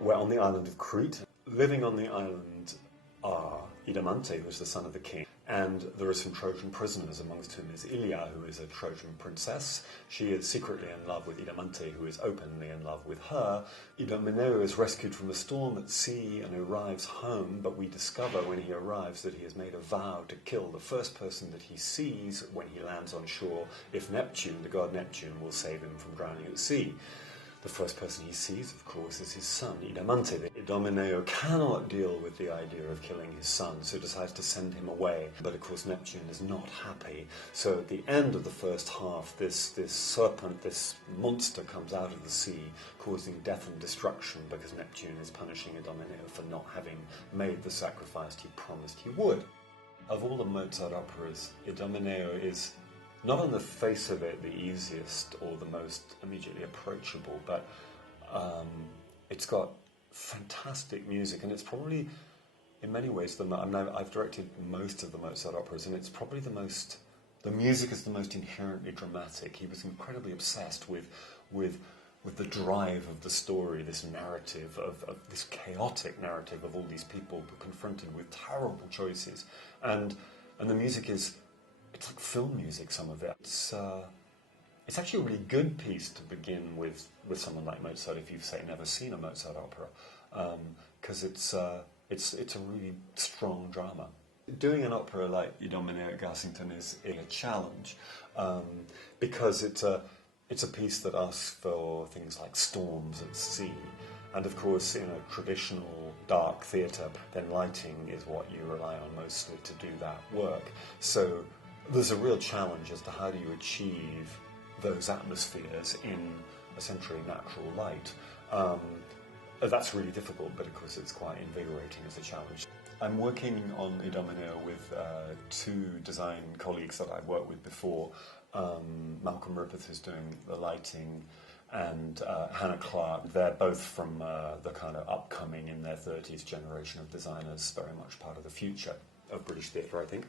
We're on the island of Crete. Living on the island are Idomeneo, who's the son of the king, and there are some Trojan prisoners, amongst whom is Ilia, who is a Trojan princess. She is secretly in love with Idomeneo, who is openly in love with her. Idomeneo is rescued from a storm at sea and arrives home, but we discover when he arrives that he has made a vow to kill the first person that he sees when he lands on shore, if Neptune, the god Neptune, will save him from drowning at sea. The first person he sees, of course, is his son, Idomeneo. Idomeneo cannot deal with the idea of killing his son, so decides to send him away. But of course Neptune is not happy. So at the end of the first half, this serpent, this monster comes out of the sea, causing death and destruction because Neptune is punishing Idomeneo for not having made the sacrifice he promised he would. Of all the Mozart operas, Idomeneo is not on the face of it the easiest or the most immediately approachable, but it's got fantastic music, and it's probably, in many ways, I've directed most of the Mozart operas, and it's probably the music is the most inherently dramatic. He was incredibly obsessed with the drive of the story, this narrative, of this chaotic narrative of all these people confronted with terrible choices, and the music is, it's like film music, some of it. It's actually a really good piece to begin with someone like Mozart if you've, say, never seen a Mozart opera, because it's a really strong drama. Doing an opera like Idomeneo at Garsington is a challenge, because it's a piece that asks for things like storms at sea. And of course, in a traditional dark theatre, then lighting is what you rely on mostly to do that work. So there's a real challenge as to how do you achieve those atmospheres in essentially natural light. That's really difficult, but of course it's quite invigorating as a challenge. I'm working on Idomeneo with two design colleagues that I've worked with before. Malcolm Rippeth, who's doing the lighting, and Hannah Clark. They're both from the kind of upcoming, in their 30s generation of designers, very much part of the future of British theatre, I think.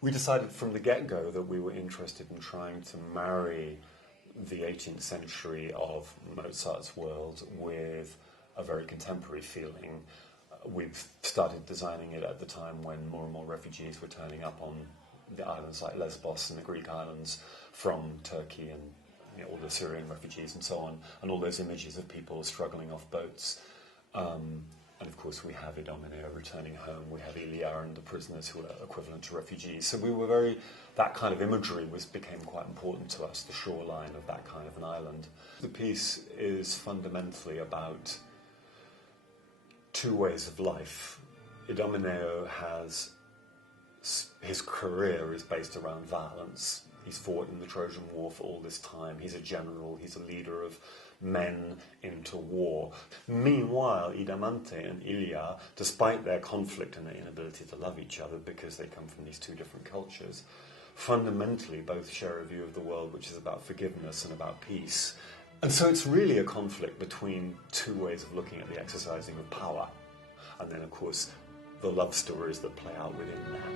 We decided from the get-go that we were interested in trying to marry the 18th century of Mozart's world with a very contemporary feeling. We've started designing it at the time when more and more refugees were turning up on the islands like Lesbos and the Greek islands from Turkey, and all the Syrian refugees and so on, and all those images of people struggling off boats. And of course we have Idomeneo returning home, we have Ilia and the prisoners who are equivalent to refugees. So we were that kind of imagery became quite important to us, the shoreline of that kind of an island. The piece is fundamentally about two ways of life. Idomeneo his career is based around violence. He's fought in the Trojan War for all this time. He's a general, he's a leader of men into war. Meanwhile, Idomeneo and Ilia, despite their conflict and their inability to love each other because they come from these two different cultures, fundamentally both share a view of the world which is about forgiveness and about peace. And so it's really a conflict between two ways of looking at the exercising of power. And then, of course, the love stories that play out within that.